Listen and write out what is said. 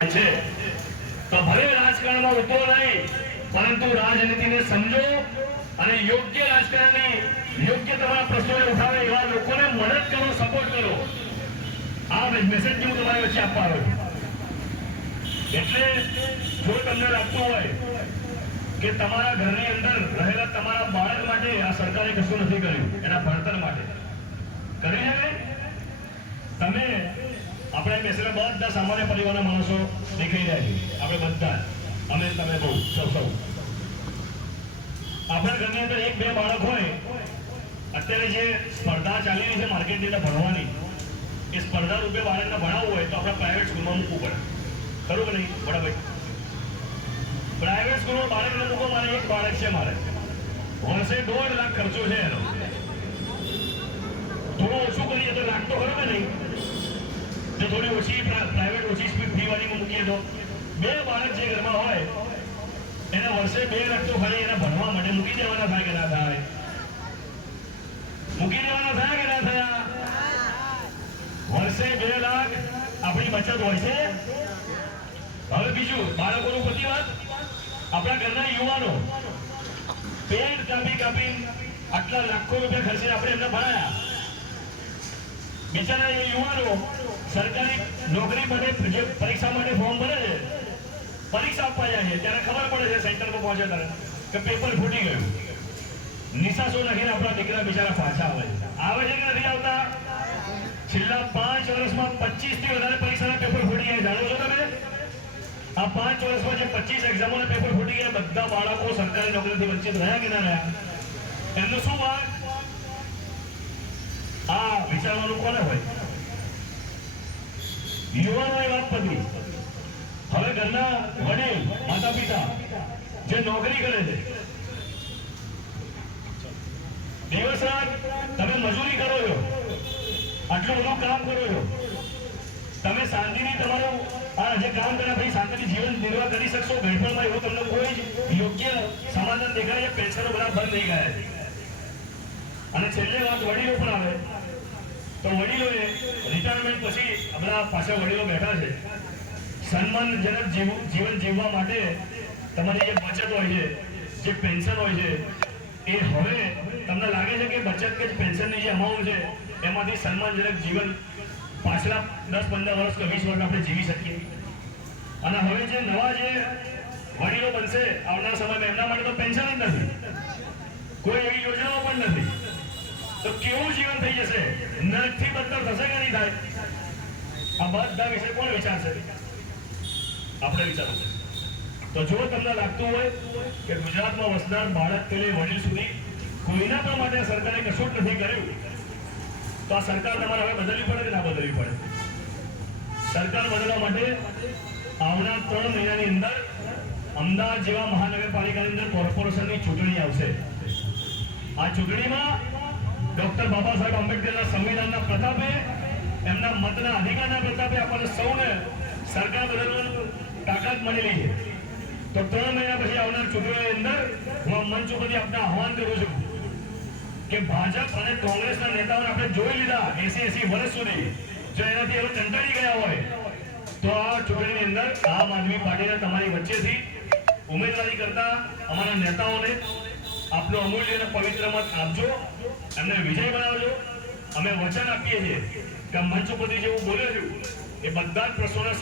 છે તો ભલે રાજકારણમાં ઉતરો નહીં, પરંતુ રાજનીતિને સમજો અને યોગ્ય રાજકારણની યોગ્ય તમારા પ્રશ્નોને ઉઠાવે એવા લોકોને મદદ કરો, સપોર્ટ કરો. આ મેસેજ હું તમારી વચ્ચે આપવા આવ્યો છું. એટલે જો તમને લાગતું હોય કે તમારા ઘરની અંદર રહેલા તમારા બાળક માટે આ સરકારે કશું નથી કર્યું, એના ભણતર માટે કરી છે, તમે આપણે બેસેલા બધા સામાન્ય પરિવારના માણસો દેખાઈ રહ્યા છે. આપણે બધા અમે તમે બહુ સૌ આપણા ઘરની અંદર એક બે બાળક હોય, અત્યારે જે સ્પર્ધા ચાલી રહી છે માર્કેટની અંદર ભણવાની, એ સ્પર્ધા રૂપે બાળકને ભણાવવું હોય તો આપણે પ્રાઇવેટ સ્કૂલમાં મૂકવું પડે, ખરું કે નહીં બરાબર? પ્રાઇવેટ સ્કૂલમાં બાળકને મૂકો. મારે એક બાળક છે, મારે વર્ષે 1.5 લાખ ખર્ચો છે એનો. થોડું ઓછું કરીએ તો લાખ તો ખરો કે નહીં? જો થોડી ઓછી પ્રાઇવેટ ઓછી સ્પીડ ફી વાળીમાં મૂકીએ તો બે બાળક જે ઘરમાં હોય એને વર્ષે 2 લાખ તો ખરી એને ભણવા માટે મૂકી દેવાના થાય કે ના થાય? મૂકી દેવાના થયા કે ના થયા? વર્ષે 2 લાખ આપણી બચત હોય છે. હવે બીજું બાળકોનું પ્રતિવાદ, આપણા ઘરના યુવાનો પેન્ટ કાપી આટલા લાખો રૂપિયા ખર્ચીને આપણે એમને ભણાયા. બિચારા એ યુવાનો સરકારી નોકરી માટે જે પરીક્ષા માટે ફોર્મ ભરે છે, પરીક્ષા આપવા જાય છે, ત્યારે ખબર પડે છે સેન્ટર પર પહોંચે ત્યારે કે પેપર ફૂટી ગયું. નિશાસો લખીને આપણા દીકરા બિચારા પાછા આવે છે કે નથી આવતા? છેલ્લા 5 વર્ષમાં 25 થી વધારે પરીક્ષાના પેપર ફૂટી ગયા. જાણો છો તમે? આ 5 વર્ષમાં જે 25 એક્ઝામોના પેપર ફૂટી ગયા, બધા બાળકો સરકારી નોકરીથી વંચિત રહ્યા કે ના રહ્યા? એમનો શું વાંક? આ વિચારવાનું કોને હોય? યુવાનોની વાત પતી. હવે ઘરના વડીલ માતા પિતા જે નોકરી કરે છે, દિવસ રાત તમે મજૂરી કરો છો, આટલું બધું કામ કરો છો, તમે શાંતિથી તમારું આ જે કામ કર્યા પછી શાંતિથી જીવન નિર્વાહ કરી શકશો? ગણપણમાં એવું તમને કોઈ જ યોગ્ય સમાધાન દેખાય? પેન્શનો બધા બંધ થઈ ગયા છે. અને છેલ્લે વાત વડીલો પણ આવે તો વડીલોએ રિટાયરમેન્ટ પછી આપણા પાછળ વડીલો બેઠા છે. સન્માનજનક જીવન જીવવા માટે તમારી જે બચત હોય છે, જે પેન્શન હોય છે, એ હવે તમને લાગે છે કે બચત કે પેન્શનની જે અમાઉન્ટ છે એમાંથી સન્માનજનક જીવન પાછલા 10-15 વર્ષ કે 20 વર્ષ આપણે જીવી શકીએ? અને હવે જે નવા જે વડીલો બનશે આવનાર સમયમાં, એમના માટે તો પેન્શન જ નથી, કોઈ એવી યોજનાઓ પણ નથી. તો કેવું જીવન થઈ જશે? નરકથી બદતર થશે કે નહીં થાય? આ બધા વિશે કોણ વિચારશે? આપણે વિચારવું. તો જો તમને લાગતું હોય કે ગુજરાતમાં વસનાર બાળક થી વડીલ સુધી કોઈના પણ માટે સરકારે કશું જ નથી કર્યું, તો આ સરકાર તમારે હવે બદલવી પડે કે ના બદલવી પડે? સરકાર બદલવા માટે આવનાર 3 મહિનાની અંદર અમદાવાદ જેવા મહાનગરપાલિકાની અંદર કોર્પોરેશનની ચૂંટણી આવશે. આ ચૂંટણીમાં ડોક્ટર બાબા સાહેબ આંબેડકરના સંવિધાનના પ્રતાપે, એમના મતના અધિકારના પ્રતાપે આપણને સૌને સરકાર બદલવાની તાકાત મળેલી છે. તો 3 મહિના પછી આવનાર ચૂંટણીની અંદર હું મંચ ઉપરથી આપણે આહવાન કરું છું કે ભાજપ અને કોંગ્રેસના નેતાઓને આપણે જોઈ લીધા 80 વર્ષ સુધી, જો એનાથી હવે કંટાળી ગયા હોય તો આ ચૂંટણીની અંદર આમ આદમી પાર્ટીને તમારી વચ્ચેથી ઉમેદવારી કરતા અમારા નેતાઓને આપનો અમૂલ્ય અને પવિત્ર મત આપજો, એમને વિજય બનાવજો. અમે વચન આપીએ છીએ કે મંચ ઉપરથી જે હું બોલ્યો છું એ બધા જ પ્રશ્નોના